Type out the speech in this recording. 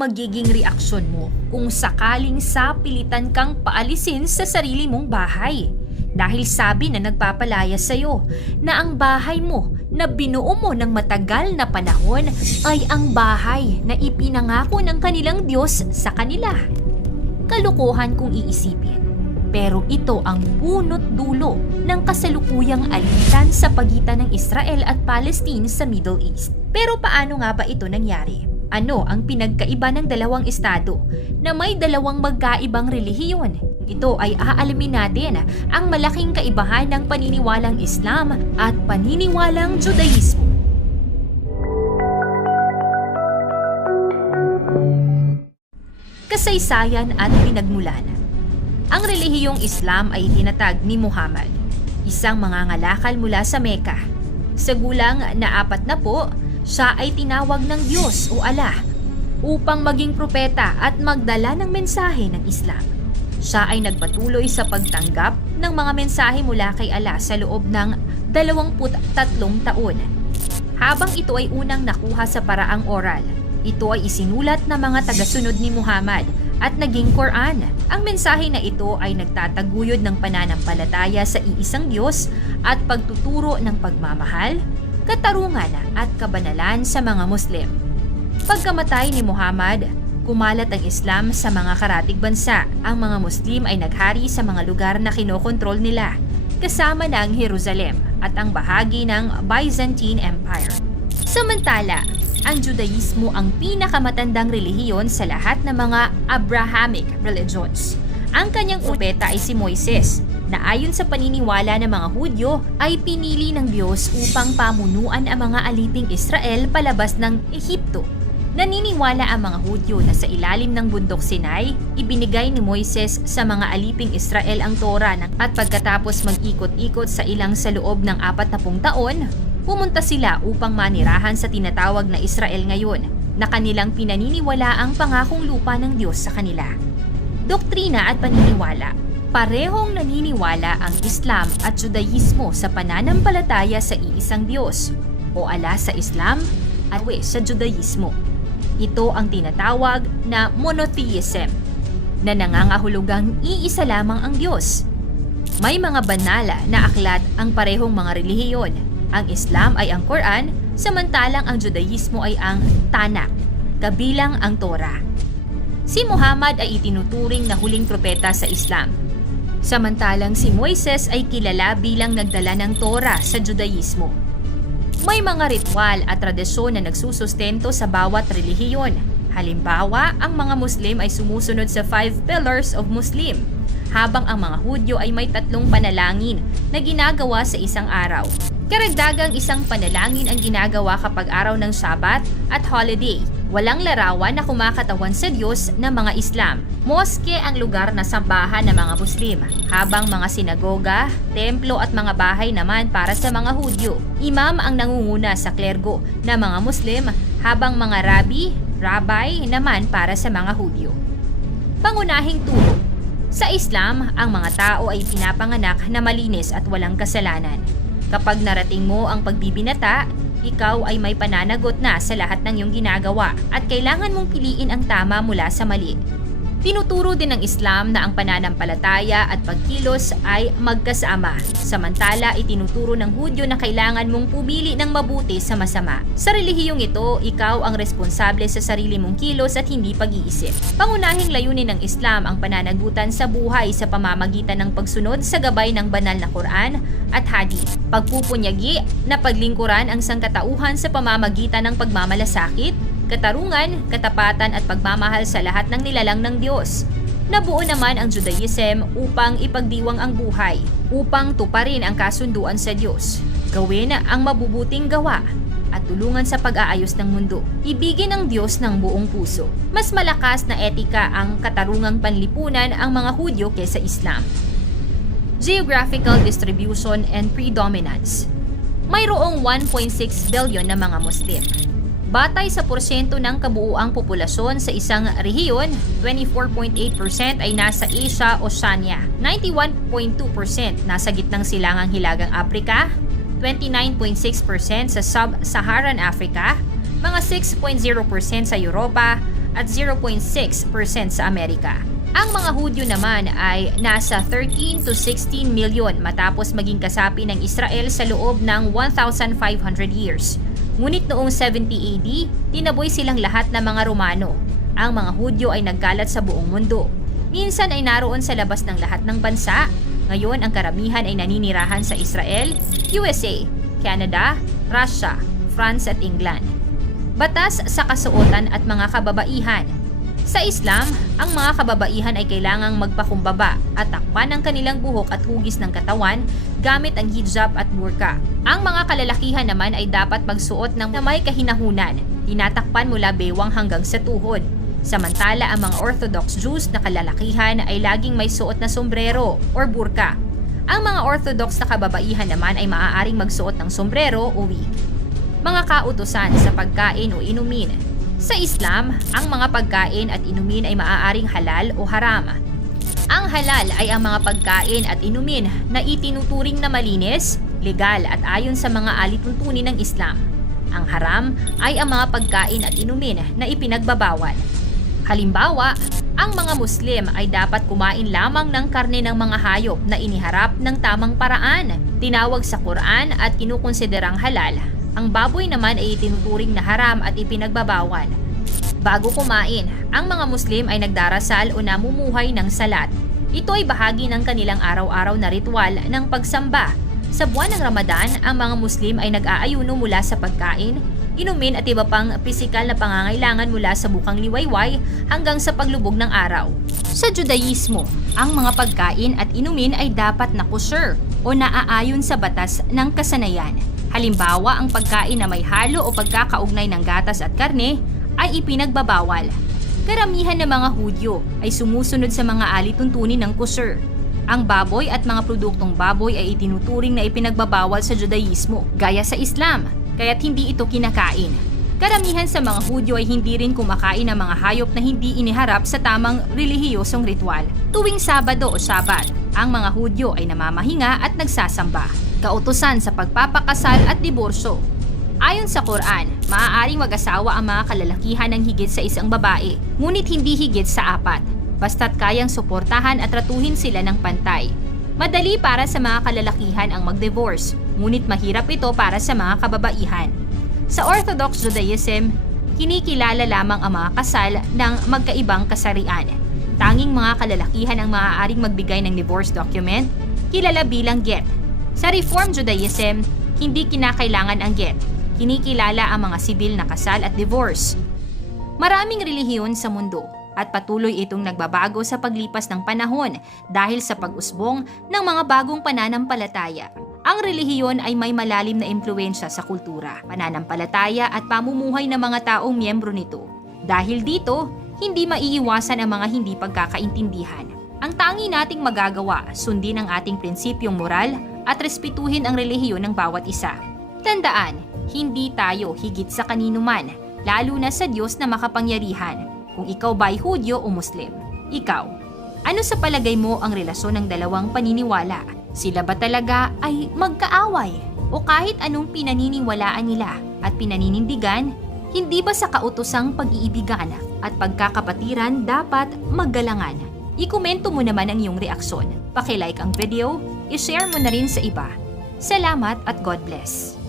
magiging reaksyon mo kung sakaling sapilitan kang paalisin sa sarili mong bahay? Dahil sabi na nagpapalaya sa'yo na ang bahay mo na binuo mo ng matagal na panahon ay ang bahay na ipinangako ng kanilang Diyos sa kanila. Kalukuhan kung iisipin. Pero ito ang punot dulo ng kasalukuyang alitan sa pagitan ng Israel at Palestine sa Middle East. Pero paano nga ba ito nangyari? Ano ang pinagkaiba ng dalawang estado na may dalawang magkaibang relihiyon? Ito ay aalamin natin ang malaking kaibahan ng paniniwalang Islam at paniniwalang Judaismo. Kasaysayan at pinagmulan. Ang relihiyong Islam ay itinatag ni Muhammad, isang mangangalakal mula sa Mecca. Sa gulang na 40, siya ay tinawag ng Diyos o Allah upang maging propeta at magdala ng mensahe ng Islam. Siya ay nagpatuloy sa pagtanggap ng mga mensahe mula kay Allah sa loob ng 23 taon. Habang ito ay unang nakuha sa paraang oral, ito ay isinulat ng mga tagasunod ni Muhammad at naging Quran. Ang mensahe na ito ay nagtataguyod ng pananampalataya sa iisang Diyos at pagtuturo ng pagmamahal, katarungan at kabanalan sa mga Muslim. Pagkamatay ni Muhammad, kumalat ang Islam sa mga karatig bansa. Ang mga Muslim ay naghari sa mga lugar na kinokontrol nila, kasama ng Jerusalem at ang bahagi ng Byzantine Empire. Samantala, ang Judaismo ang pinakamatandang relihiyon sa lahat ng mga Abrahamic religions. Ang kanyang propeta ay si Moises, na ayon sa paniniwala ng mga Hudyo ay pinili ng Diyos upang pamunuan ang mga aliping Israel palabas ng Ehipto. Naniniwala ang mga Hudyo na sa ilalim ng bundok Sinai, ibinigay ni Moises sa mga aliping Israel ang Torah at pagkatapos mag-ikot-ikot sa ilang sa loob ng 40 taon, pumunta sila upang manirahan sa tinatawag na Israel ngayon na kanilang pinaniniwala ang pangakong lupa ng Diyos sa kanila. Doktrina at paniniwala. Parehong naniniwala ang Islam at Judaismo sa pananampalataya sa iisang Diyos o Allah sa Islam at sa Judaismo. Ito ang tinatawag na monotheism na nangangahulugang iisa lamang ang Diyos. May mga banal na aklat ang parehong mga relihiyon. Ang Islam ay ang Quran, samantalang ang Judaismo ay ang Tanakh, kabilang ang Torah. Si Muhammad ay itinuturing na huling propeta sa Islam, samantalang si Moises ay kilala bilang nagdala ng Torah sa Judaismo. May mga ritual at tradisyon na nagsusustento sa bawat relihiyon. Halimbawa, ang mga Muslim ay sumusunod sa 5 pillars of Muslim, habang ang mga Hudyo ay may 3 panalangin na ginagawa sa isang araw. Karagdagang isang panalangin ang ginagawa kapag araw ng Sabat at holiday. Walang larawan na kumakatawan sa Diyos ng mga Islam. Moske ang lugar na sambahan ng mga Muslim, habang mga sinagoga, templo at mga bahay naman para sa mga Hudyo. Imam ang nangunguna sa klergo ng mga Muslim, habang mga rabbi naman para sa mga Hudyo. Pangunahing turo. Sa Islam, ang mga tao ay pinapanganak na malinis at walang kasalanan. Kapag narating mo ang pagbibinata, ikaw ay may pananagot na sa lahat ng iyong ginagawa at kailangan mong piliin ang tama mula sa mali. Tinuturo din ng Islam na ang pananampalataya at pagkilos ay magkasama. Samantala, itinuturo ng Hudyo na kailangan mong pumili ng mabuti sa masama. Sa relihiyong ito, ikaw ang responsable sa sarili mong kilos at hindi pag-iisip. Pangunahing layunin ng Islam ang pananagutan sa buhay sa pamamagitan ng pagsunod sa gabay ng banal na Quran at Hadith. Pagpupunyagi na paglingkuran ang sangkatauhan sa pamamagitan ng pagmamalasakit, katarungan, katapatan at pagmamahal sa lahat ng nilalang ng Diyos. Nabuo naman ang Judaism upang ipagdiwang ang buhay, upang tuparin ang kasunduan sa Diyos, gawin ang mabubuting gawa, at tulungan sa pag-aayos ng mundo. Ibigin ang Diyos ng buong puso. Mas malakas na etika ang katarungang panlipunan ang mga Hudyo kaysa Islam. Geographical distribution and predominance. Mayroong 1.6 billion na mga Muslim. Batay sa porsyento ng kabuuang populasyon sa isang rehiyon, 24.8% ay nasa Asia, Oceania, 91.2% nasa gitnang silangang Hilagang Afrika, 29.6% sa Sub-Saharan Africa, mga 6.0% sa Europa, at 0.6% sa Amerika. Ang mga Hudyo naman ay nasa 13 to 16 milyon matapos maging kasapi ng Israel sa loob ng 1,500 years. Ngunit noong 70 AD, tinaboy silang lahat ng mga Romano. Ang mga Hudyo ay nagkalat sa buong mundo. Minsan ay naroon sa labas ng lahat ng bansa. Ngayon ang karamihan ay naninirahan sa Israel, USA, Canada, Russia, France at England. Batas sa kasuotan at mga kababaihan. Sa Islam, ang mga kababaihan ay kailangang magpakumbaba at takpan ang kanilang buhok at hugis ng katawan gamit ang hijab at burka. Ang mga kalalakihan naman ay dapat magsuot ng may kahinahunan, tinatakpan mula bewang hanggang sa tuhod. Samantala ang mga Orthodox Jews na kalalakihan ay laging may suot na sombrero or burka. Ang mga Orthodox na kababaihan naman ay maaaring magsuot ng sombrero o wig. Mga kautusan sa pagkain o inumin. Sa Islam, ang mga pagkain at inumin ay maaaring halal o haram. Ang halal ay ang mga pagkain at inumin na itinuturing na malinis, legal at ayon sa mga alituntunin ng Islam. Ang haram ay ang mga pagkain at inumin na ipinagbabawal. Halimbawa, ang mga Muslim ay dapat kumain lamang ng karne ng mga hayop na iniharap ng tamang paraan, tinawag sa Quran at kinukonsiderang halal. Ang baboy naman ay itinuturing na haram at ipinagbabawal. Bago kumain, ang mga Muslim ay nagdarasal o namumuhay ng salat. Ito ay bahagi ng kanilang araw-araw na ritual ng pagsamba. Sa buwan ng Ramadan, ang mga Muslim ay nag-aayuno mula sa pagkain, inumin at iba pang pisikal na pangangailangan mula sa bukang liwayway hanggang sa paglubog ng araw. Sa Judaismo, ang mga pagkain at inumin ay dapat na kosher o naaayon sa batas ng kasanayan. Halimbawa, ang pagkain na may halo o pagkakaugnay ng gatas at karne ay ipinagbabawal. Karamihan ng mga Hudyo ay sumusunod sa mga alituntunin ng kosher. Ang baboy at mga produktong baboy ay itinuturing na ipinagbabawal sa Judaismo, gaya sa Islam, kaya't hindi ito kinakain. Karamihan sa mga Hudyo ay hindi rin kumakain ng mga hayop na hindi iniharap sa tamang relihiyosong ritual. Tuwing Sabado o Sabat, ang mga Hudyo ay namamahinga at nagsasamba. Kautusan sa pagpapakasal at diborsyo. Ayon sa Quran, maaaring mag-asawa ang mga kalalakihan ng higit sa isang babae, ngunit hindi higit sa 4, basta't kayang suportahan at tratuhin sila ng pantay. Madali para sa mga kalalakihan ang mag-divorce, ngunit mahirap ito para sa mga kababaihan. Sa Orthodox Judaism, kinikilala lamang ang mga kasal ng magkaibang kasarian. Tanging mga kalalakihan ang maaaring magbigay ng divorce document, kilala bilang get. Sa Reform Judaism, hindi kinakailangan ang get. Kinikilala ang mga sibil na kasal at divorce. Maraming relihiyon sa mundo at patuloy itong nagbabago sa paglipas ng panahon dahil sa pag-usbong ng mga bagong pananampalataya. Ang relihiyon ay may malalim na impluwensya sa kultura, pananampalataya at pamumuhay ng mga taong miyembro nito. Dahil dito, hindi maiiwasan ang mga hindi pagkakaintindihan. Ang tangi nating magagawa, sundin ang ating prinsipyong moral at respetuhin ang relihiyon ng bawat isa. Tandaan, hindi tayo higit sa kanino man, lalo na sa Diyos na makapangyarihan, kung ikaw ba'y Hudyo o Muslim. Ikaw, ano sa palagay mo ang relasyon ng dalawang paniniwala? Sila ba talaga ay magkaaway? O kahit anong pinaniniwalaan nila at pinaninindigan, hindi ba sa kautosang pag-iibigan at pagkakapatiran dapat maggalangan? I-komento mo naman ang iyong reaksyon. Paki-like ang video, i-share mo na rin sa iba. Salamat at God bless.